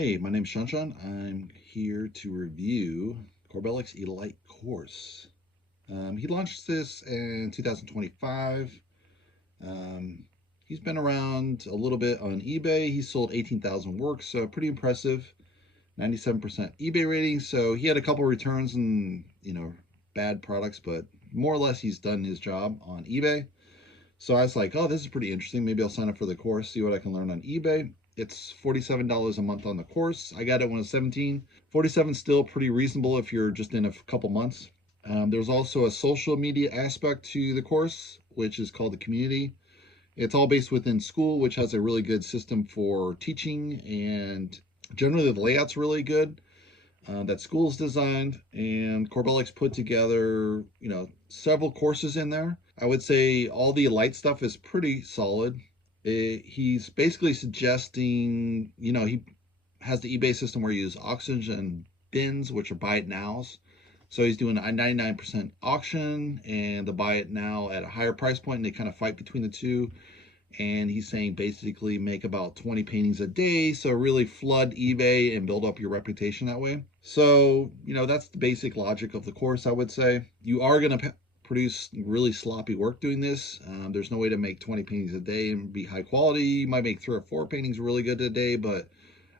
Hey, my name's shawnshawn. I'm here to review Corbellic's Elite course. He launched this in 2025. Um, he's been around a little bit on eBay. He sold 18,000 works, so pretty impressive. 97% eBay rating. So he had a couple returns and bad products, but more or less he's done his job on eBay. So I was like, oh, this is pretty interesting. Maybe I'll sign up for the course, see what I can learn on eBay. It's $47 a month on the course. I got it when I was 17. 47 still pretty reasonable if you're just in a couple months. There's also a social media aspect to the course, which is called the community. It's all based within school, which has a really good system for teaching, and generally the layout's really good that school's designed, and Corbellic's put together, several courses in there. I would say all the light stuff is pretty solid. He's basically suggesting, he has the eBay system where you use oxygen bins, which are buy it nows. So he's doing a 99% auction and the buy it now at a higher price point, and they kind of fight between the two. And he's saying basically make about 20 paintings a day, so really flood eBay and build up your reputation that way. So that's the basic logic of the course. I would say you are going to produce really sloppy work doing this. There's no way to make 20 paintings a day and be high quality. You might make 3 or 4 paintings really good a day, but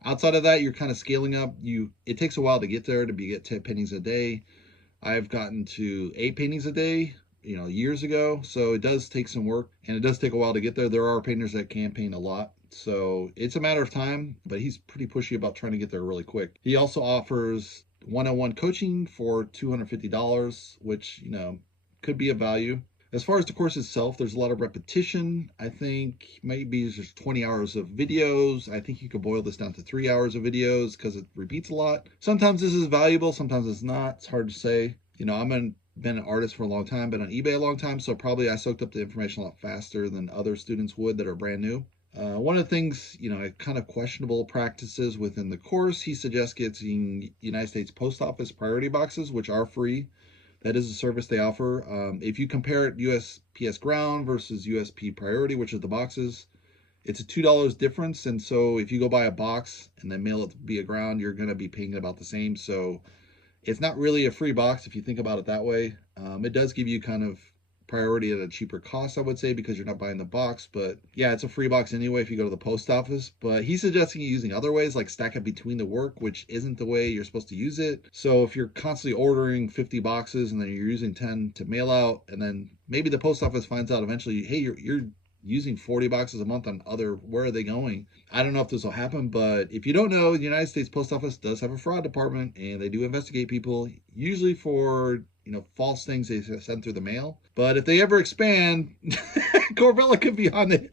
outside of that, you're kind of scaling up. It takes a while to get there to get 10 paintings a day. I've gotten to 8 paintings a day, years ago. So it does take some work, and it does take a while to get there. There are painters that can paint a lot. So it's a matter of time, but he's pretty pushy about trying to get there really quick. He also offers one-on-one coaching for $250, which, could be a value. As far as the course itself, there's a lot of repetition. I think maybe there's 20 hours of videos. I think you could boil this down to 3 hours of videos because it repeats a lot. Sometimes this is valuable, sometimes it's not. It's hard to say. Been an artist for a long time, been on eBay a long time, so probably I soaked up the information a lot faster than other students would that are brand new. One of the things, kind of questionable practices within the course, he suggests getting United States Post Office priority boxes, which are free. That is a service they offer. If you compare it USPS ground versus USP priority, which is the boxes, it's a $2 difference. And so if you go buy a box and then mail it via ground, you're going to be paying about the same. So it's not really a free box if you think about it that way. It does give you kind of priority at a cheaper cost, I would say, because you're not buying the box. But yeah, it's a free box anyway if you go to the post office. But he's suggesting using other ways, like stack it between the work, which isn't the way you're supposed to use it. So if you're constantly ordering 50 boxes and then you're using 10 to mail out, and then maybe the post office finds out eventually, hey, you're using 40 boxes a month on where are they going? I don't know if this will happen, but if you don't know, the United States Post Office does have a fraud department, and they do investigate people, usually for false things they send through the mail. But if they ever expand, Corbella could be on the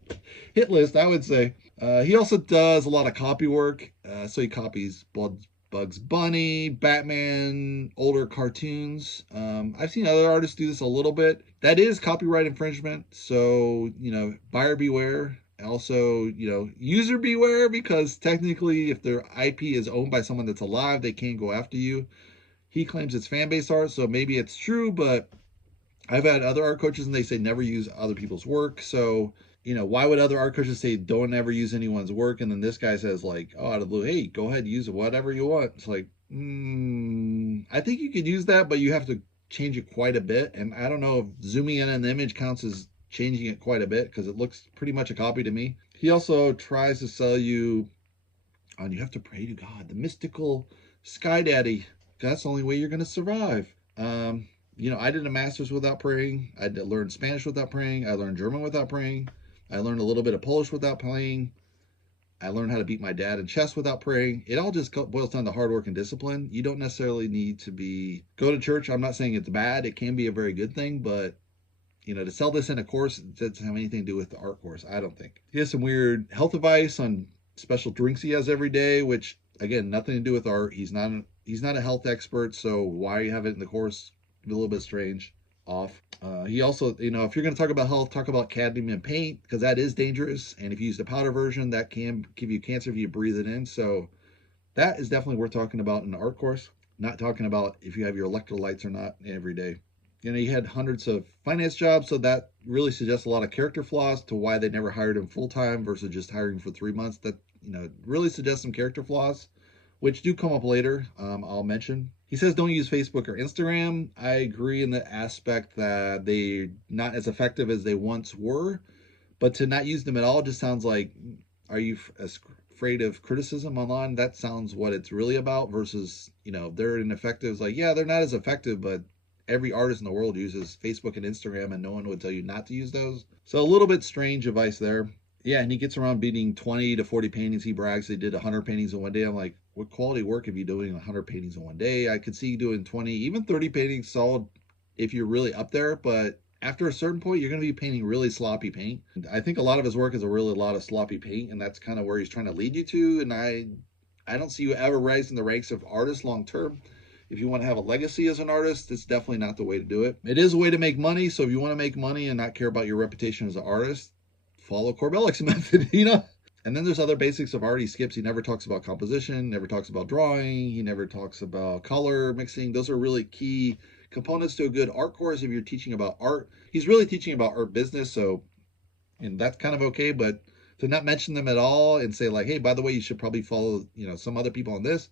hit list, I would say. He also does a lot of copy work, so he copies Bugs Bunny, Batman, older cartoons. I've seen other artists do this a little bit. That is copyright infringement, so buyer beware. Also, user beware, because technically if their IP is owned by someone that's alive, they can't go after you. He claims it's fan based art, so maybe it's true, but I've had other art coaches and they say never use other people's work. So, why would other art coaches say don't ever use anyone's work? And then this guy says, like, oh, out of the blue, hey, go ahead, use whatever you want. It's like, I think you could use that, but you have to change it quite a bit. And I don't know if zooming in an image counts as changing it quite a bit, because it looks pretty much a copy to me. He also tries to sell you on you have to pray to God, the mystical Sky Daddy. That's the only way you're going to survive. I did a master's without praying. I learned Spanish without praying. I learned German without praying. I learned a little bit of Polish without praying. I learned how to beat my dad in chess without praying. It all just boils down to hard work and discipline. You don't necessarily need to go to church. I'm not saying it's bad. It can be a very good thing, but to sell this in a course, it doesn't have anything to do with the art course, I don't think. He has some weird health advice on special drinks he has every day, which again, nothing to do with art. He's not a health expert, so why you have it in the course? A little bit strange, off. He also, if you're going to talk about health, talk about cadmium paint, because that is dangerous. And if you use the powder version, that can give you cancer if you breathe it in. So that is definitely worth talking about in the art course. Not talking about if you have your electrolytes or not every day. He had hundreds of finance jobs, so that really suggests a lot of character flaws to why they never hired him full time versus just hiring for 3 months. That really suggests some character flaws. which do come up later. I'll mention. He says don't use Facebook or Instagram. I agree in the aspect that they're not as effective as they once were, but to not use them at all just sounds like, are you afraid of criticism online? That sounds what it's really about versus, they're ineffective. It's like, yeah, they're not as effective, but every artist in the world uses Facebook and Instagram, and no one would tell you not to use those. So a little bit strange advice there. Yeah, and he gets around beating 20 to 40 paintings. He brags they did 100 paintings in one day. I'm like, what quality work have you doing 100 paintings in one day? I could see you doing 20, even 30 paintings solid if you're really up there, but after a certain point, you're going to be painting really sloppy paint. I think a lot of his work is a lot of sloppy paint, and that's kind of where he's trying to lead you to. And I don't see you ever rising the ranks of artists long term. If you want to have a legacy as an artist, it's definitely not the way to do it. It is a way to make money. So if you want to make money and not care about your reputation as an artist, follow Corbellic's method, And then there's other basics of art he skips. He never talks about composition, never talks about drawing. He never talks about color mixing. Those are really key components to a good art course if you're teaching about art. He's really teaching about art business, and that's kind of okay, but to not mention them at all and say like, hey, by the way, you should probably follow, some other people on this.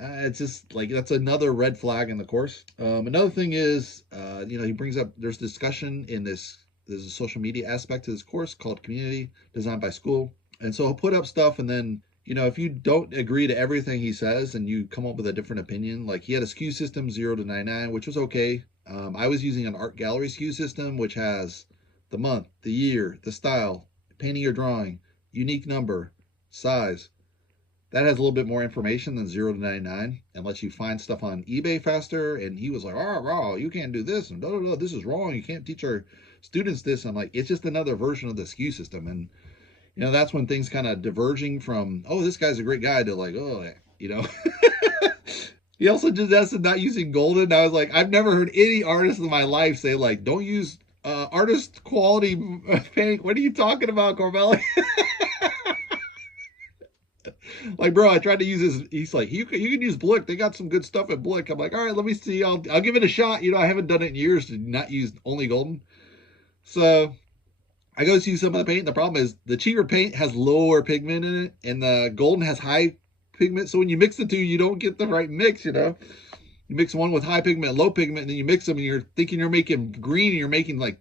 It's just like, that's another red flag in the course. Another thing is, he brings up, there's discussion in this, there's a social media aspect to this course called Community, designed by school. And so he'll put up stuff, and then, if you don't agree to everything he says and you come up with a different opinion, like he had a SKU system 0 to 99, which was okay. I was using an art gallery SKU system, which has the month, the year, the style, painting or drawing, unique number, size. That has a little bit more information than 0 to 99 and lets you find stuff on eBay faster. And he was like, oh, you can't do this. And this is wrong. You can't teach our students this. I'm like, it's just another version of the SKU system. And, that's when things kind of diverging from, oh, this guy's a great guy, to like, oh, He also suggested not using golden. I was like, I've never heard any artist in my life say like, don't use artist quality paint. What are you talking about, Corbellic? Like, bro, I tried to use his. He's like, you can use Blick. They got some good stuff at Blick. I'm like, all right, let me see. I'll give it a shot. I haven't done it in years to not use only golden. So I go see some of the paint. The problem is the cheaper paint has lower pigment in it, and the golden has high pigment. So when you mix the two, you don't get the right mix. You mix one with high pigment, low pigment, and then you mix them, and you're thinking you're making green, and you're making like,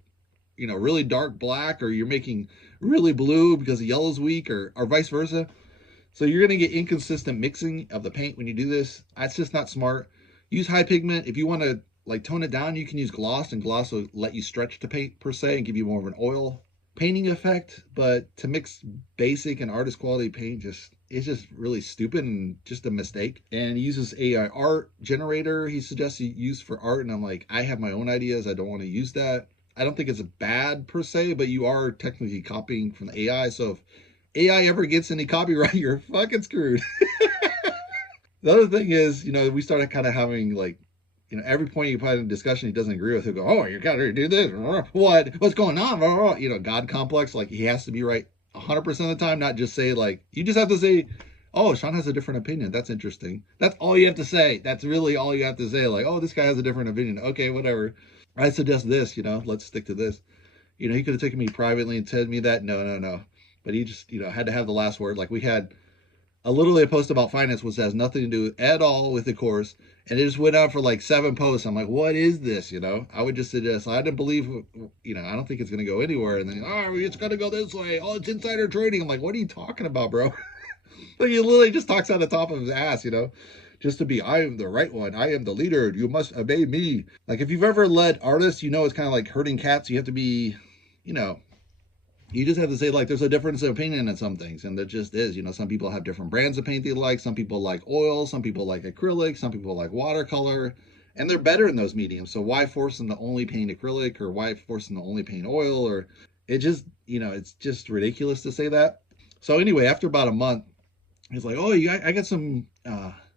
really dark black, or you're making really blue because the yellow's weak, or vice versa. So you're going to get inconsistent mixing of the paint when you do this. That's just not smart. Use high pigment. If you want to like tone it down, you can use gloss, and gloss will let you stretch the paint per se and give you more of an oil painting effect. But to mix basic and artist quality paint, it's just really stupid and just a mistake. And he uses AI art generator. He suggests you use for art, and I'm like, I have my own ideas. I don't want to use that. I don't think it's bad per se, but you are technically copying from the AI. So if AI ever gets any copyright, you're fucking screwed. The other thing is, we started kind of having like, every point you put in a discussion he doesn't agree with, he'll go, oh, you gotta do this. What's going on? God complex, like he has to be right 100% of the time, not just say like, you just have to say, oh, Sean has a different opinion. That's interesting. That's all you have to say. That's really all you have to say. Like, oh, this guy has a different opinion. Okay, whatever. I suggest this, let's stick to this. He could have taken me privately and told me that. No. But he just, had to have the last word. Like we had literally a post about finance, which has nothing to do at all with the course. And it just went out for like 7 posts. I'm like, what is this? I would just suggest, I didn't believe, I don't think it's going to go anywhere. And then, it's going to go this way. Oh, it's insider trading. I'm like, what are you talking about, bro? Like he literally just talks out the top of his ass, just to be, I am the right one. I am the leader. You must obey me. Like if you've ever led artists, it's kind of like herding cats. You have to be, you just have to say like there's a difference of opinion in some things, and there just is. Some people have different brands of paint they like. Some people like oil, some people like acrylic, some people like watercolor, and they're better in those mediums. So why force them to only paint acrylic, or why force them to only paint oil? Or it just, it's just ridiculous to say that. So anyway, after about a month, he's like, oh, I got some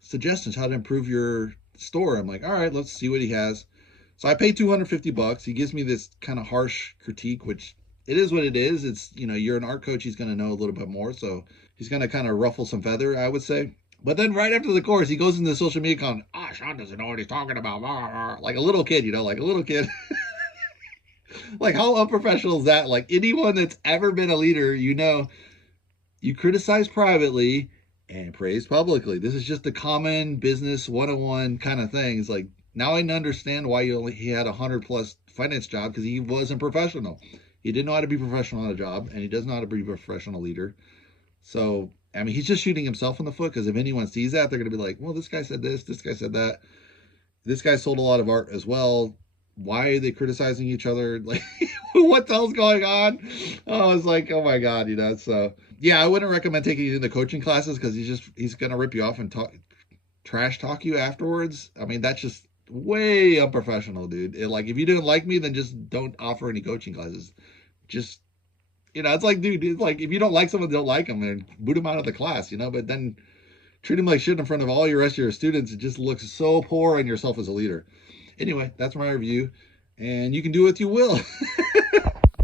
suggestions how to improve your store. I'm like, all right, let's see what he has. So I paid $250. He gives me this kind of harsh critique, which it is what it is. It's, you're an art coach. He's going to know a little bit more. So he's going to kind of ruffle some feather, I would say. But then right after the course, he goes into the social media account. Sean doesn't know what he's talking about. Like a little kid, like a little kid. Like how unprofessional is that? Like anyone that's ever been a leader, you criticize privately and praised publicly. This is just the common business 101 kind of thing. It's like, now I understand why he had a 100+ finance job, because he wasn't professional. He didn't know how to be professional on a job, and he doesn't know how to be a professional leader. So, I mean, he's just shooting himself in the foot, because if anyone sees that, they're going to be like, well, this guy said this guy said that. This guy sold a lot of art as well. Why are they criticizing each other? Like, what the hell's going on? Oh, I was like, oh my God, so yeah, I wouldn't recommend taking you into coaching classes, because he's going to rip you off and trash talk you afterwards. I mean, that's just way unprofessional, dude. Like, if you didn't like me, then just don't offer any coaching classes. Just, it's like, dude, it's like, if you don't like someone, don't like them, and boot them out of the class, but then treat them like shit in front of all your rest of your students. It just looks so poor on yourself as a leader. Anyway, that's my review, and you can do what you will.